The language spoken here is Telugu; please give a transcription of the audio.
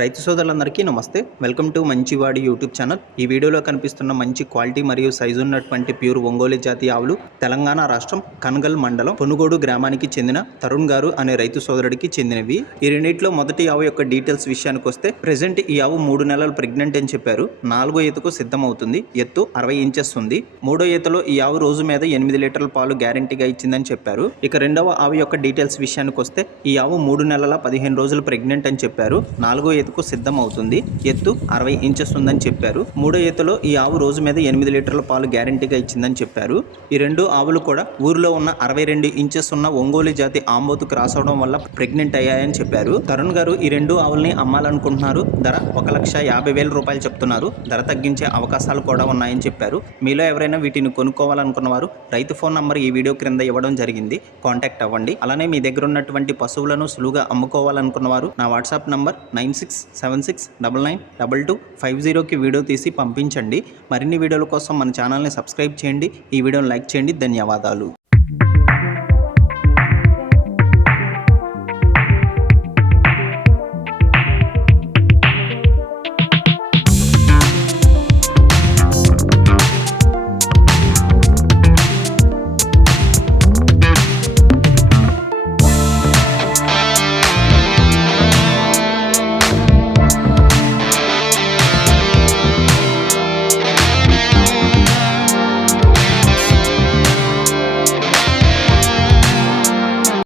రైతు సోదరులందరికీ నమస్తే. వెల్కమ్ టు మంచివాడి యూట్యూబ్ ఛానల్. ఈ వీడియోలో కనిపిస్తున్న మంచి క్వాలిటీ మరియు సైజు ఉన్నటువంటి ప్యూర్ ఒంగోలు జాతి ఆవులు తెలంగాణ రాష్ట్రం కనగల్ మండలం పొనుగోడు గ్రామానికి చెందిన తరుణ్ గారు అనే రైతు సోదరుడికి చెందినవి. ఈ రెండింటిలో మొదటి ఆవు యొక్క డీటెయిల్స్ విషయానికి వస్తే ప్రెసెంట్ ఈ ఆవు 3 నెలలు ప్రెగ్నెంట్ అని చెప్పారు. 4వ ఈతకు సిద్ధమవుతుంది. ఎత్తు 60 ఇంచెస్ ఉంది. 3వ ఈతలో ఈ ఆవు రోజు మీద 8 లీటర్ల పాలు గ్యారంటీగా ఇచ్చిందని చెప్పారు. ఇక రెండవ ఆవు యొక్క డీటెయిల్స్ విషయానికి వస్తే ఈ ఆవు 3 నెలల 15 రోజులు ప్రెగ్నెంట్ అని చెప్పారు. 4వ ఈతకు సిద్ధం అవుతుంది. ఎత్తు 60 ఇంచెస్ ఉందని చెప్పారు. 3వ ఈతలో ఈ ఆవు రోజు మీద 8 లీటర్ల పాలు గ్యారంటీగా ఇచ్చిందని చెప్పారు. ఈ రెండు ఆవులు కూడా ఊరిలో ఉన్న 62 ఇంచెస్ ఉన్న ఒంగోలు జాతి ఆంబోతు క్రాస్ అవడం వల్ల ప్రెగ్నెంట్ అయ్యాయని చెప్పారు. తరుణ్ గారు ఈ రెండు ఆవుల్ని అమ్మాలనుకుంటున్నారు. ధర 1,50,000 రూపాయలు చెప్తున్నారు. ధర తగ్గించే అవకాశాలు కూడా ఉన్నాయని చెప్పారు. మీలో ఎవరైనా వీటిని కొనుక్కోవాలనుకున్నవారు రైతు ఫోన్ నంబర్ ఈ వీడియో క్రింద ఇవ్వడం జరిగింది. కాంటాక్ట్ అవ్వండి. అలానే మీ దగ్గర ఉన్నటువంటి పశువులను సులువుగా అమ్ముకోవాలనుకున్నవారు నా వాట్సాప్ నంబర్ 9676992250కి వీడియో తీసి పంపించండి. మరిన్ని వీడియోల కోసం మన ఛానల్ని సబ్స్క్రైబ్ చేయండి. ఈ వీడియోని లైక్ చేయండి. ధన్యవాదాలు.